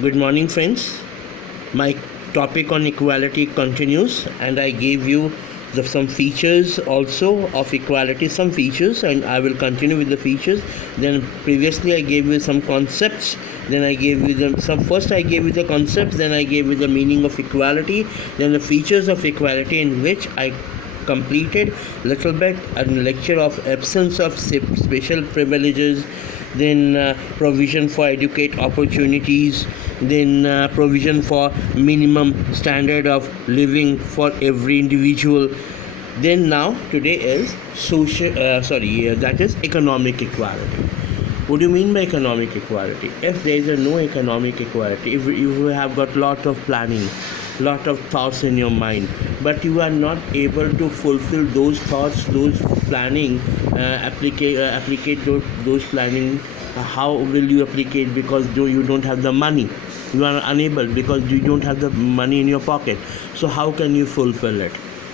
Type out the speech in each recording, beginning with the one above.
Good morning, friends. My topic on equality continues, and I gave you some features also of equality, some features, and I will continue with the features. Then previously I gave you some concepts. Then I gave you some. First I gave you the concepts. Then I gave you the meaning of equality. Then the features of equality, in which I completed little bit a lecture of absence of special privileges, then provision for educate opportunities, then provision for minimum standard of living for every individual. Then now today is that is economic equality. What do you mean by economic equality? If there is no economic equality, if you have got lot of planning, lot of thoughts in your mind, but you are not able to fulfill those thoughts, those planning, applicate those planning, how will you applicate? Because you don't have the money, you are unable because you don't have the money in your pocket. So how can you fulfill it?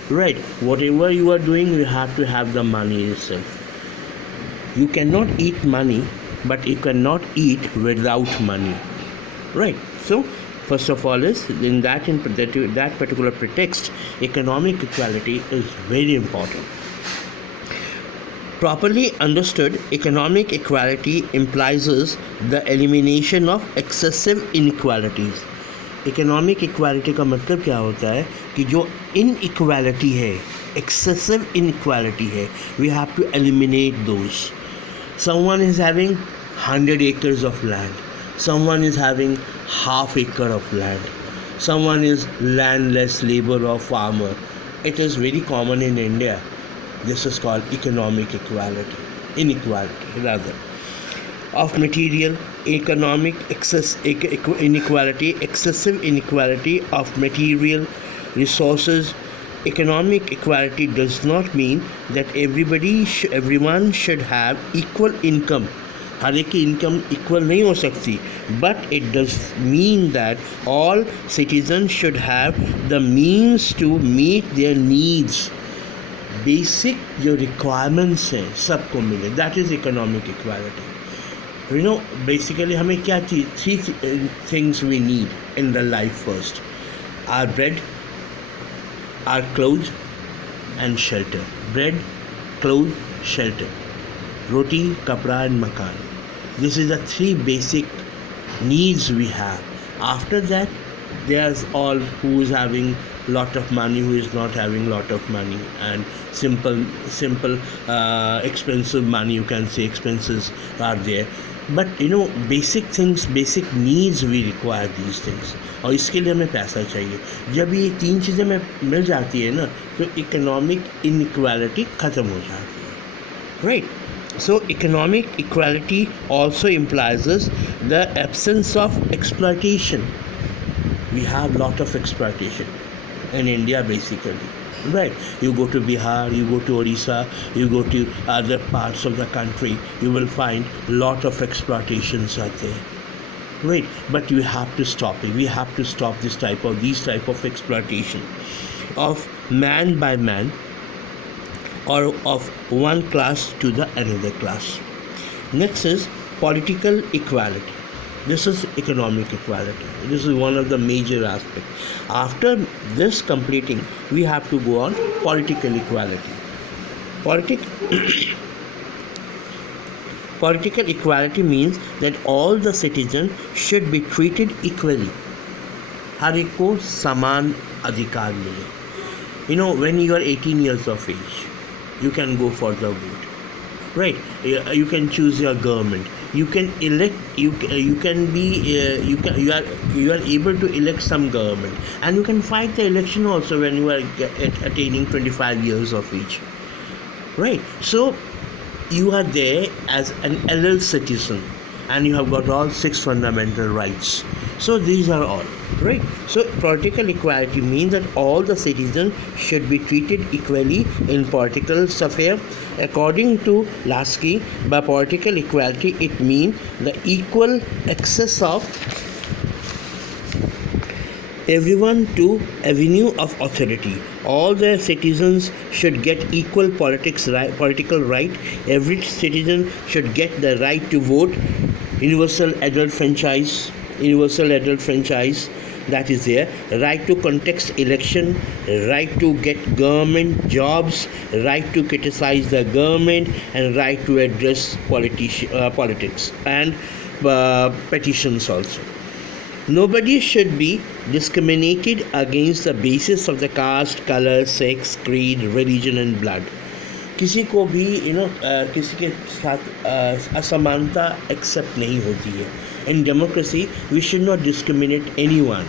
Right, whatever you are doing, you have to have the money itself. You cannot eat money, but you cannot eat without money. Right. So first of all is in that particular pretext, economic equality is very important. Properly understood, economic equality implies the elimination of excessive inequalities. Economic equality का मतलब क्या होता है कि जो inequality है, excessive inequality है, we have to eliminate those. Someone is having 100 acres of land, someone is having half acre of land, someone is landless laborer or farmer. It is very common in India. This is called economic equality, inequality rather. Of material, economic inequality, excessive inequality of material resources. Economic equality does not mean that everyone should have equal income. हर एक की income equal नहीं हो सकती, but it does mean that all citizens should have the means to meet their needs. Basic जो requirements हैं सबको मिले. That is economic equality. You know, basically हमें क्या चीज़, three things we need in the life first: our bread, our clothes, and shelter. Bread, clothes, shelter. Roti, kapra, and makan. This is the three basic needs we have. After that, there's all who is having lot of money, who is not having lot of money, and simple expensive money, you can say, expenses are there. But you know, basic things, basic needs, we require these things. और इसके लिए हमें पैसा चाहिए. जब ये तीन चीज़ें हमें मिल जाती है ना, तो इकोनॉमिक इनइक्वालिटी ख़त्म हो जाती है. Right. So economic equality also implies the absence of exploitation. We have lot of exploitation in India basically. Right, you go to Bihar, you go to Orissa, you go to other parts of the country, you will find lot of exploitations are there. Right, but you have to stop it. We have to stop these type of exploitation of man by man, or of one class to the another class. Next is political equality. This is economic equality. This is one of the major aspects. After this completing, we have to go on political equality. Political equality means that all the citizens should be treated equally. हर एक को समान अधिकार मिले. You know, when you are 18 years of age, you can go for the vote. Right, you can choose your government, you can elect, you are able to elect some government, and you can fight the election also when you are attaining 25 years of age. Right, so you are there as an adult citizen, and you have got all 6 fundamental rights. So these are all right. So political equality means that all the citizens should be treated equally in political sphere. According to Lasky, by political equality it means the equal access of everyone to avenue of authority. All the citizens should get equal political right. Every citizen should get the right to vote, universal adult franchise, universal adult franchise that is there, right to contest election, right to get government jobs, right to criticize the government, and right to address politics and petitions also. Nobody should be discriminated against the basis of the caste, color, sex, creed, religion and blood. किसी को भी किसी के साथ असमानता accept नहीं होती है. In democracy, we should not discriminate anyone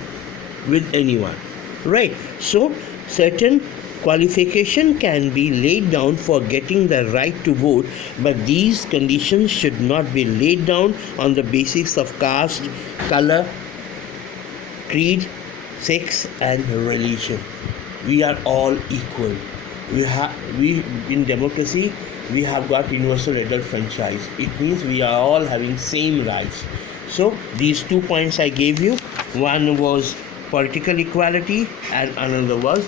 with anyone, right? So certain qualification can be laid down for getting the right to vote, but these conditions should not be laid down on the basis of caste, color, creed, sex and religion. We are all equal. We in democracy we have got universal adult franchise. It means we are all having same rights. So these 2 points I gave you, one was political equality and another was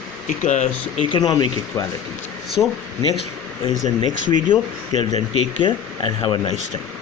economic equality. So next is the next video. Till then, take care and have a nice time.